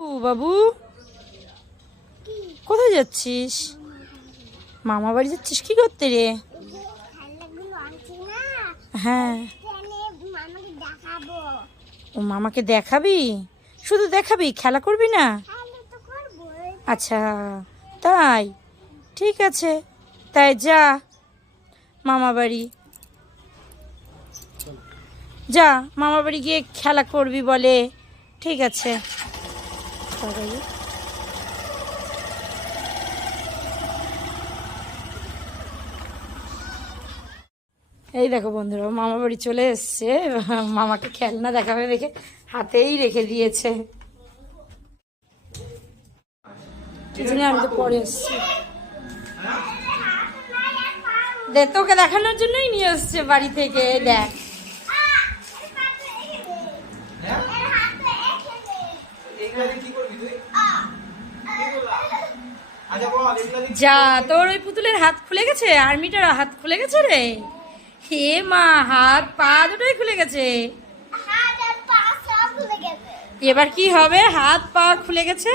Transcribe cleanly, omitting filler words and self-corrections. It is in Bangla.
ও বাবু, কোথায় যাচ্ছিস? মামা বাড়ি যাচ্ছিস? কি করতে রে? হ্যাঁ, ও মামাকে দেখাবি? শুধু দেখাবি, খেলা করবি না? আচ্ছা, তাই ঠিক আছে, তাই যা মামা বাড়ি, যা মামা বাড়ি গিয়ে খেলা করবি বলে। ঠিক আছে। এই দেখো বন্ধুরা, মামা বাড়ি চলে এসছে। মামাকে খেলনা দেখাবে দেখে হাতেই রেখে দিয়েছে। আমি তো পরে এসছি, তোকে দেখানোর জন্যই নিয়ে এসছে বাড়ি থেকে। দেখ, যা, তোর ওই পুতুলের হাত খুলে গেছে, আর্মিটার হাত খুলে গেছে রে। হে মা, হাত পা দুটোই খুলে গেছে। এবার কি হবে? হাত পা খুলে গেছে।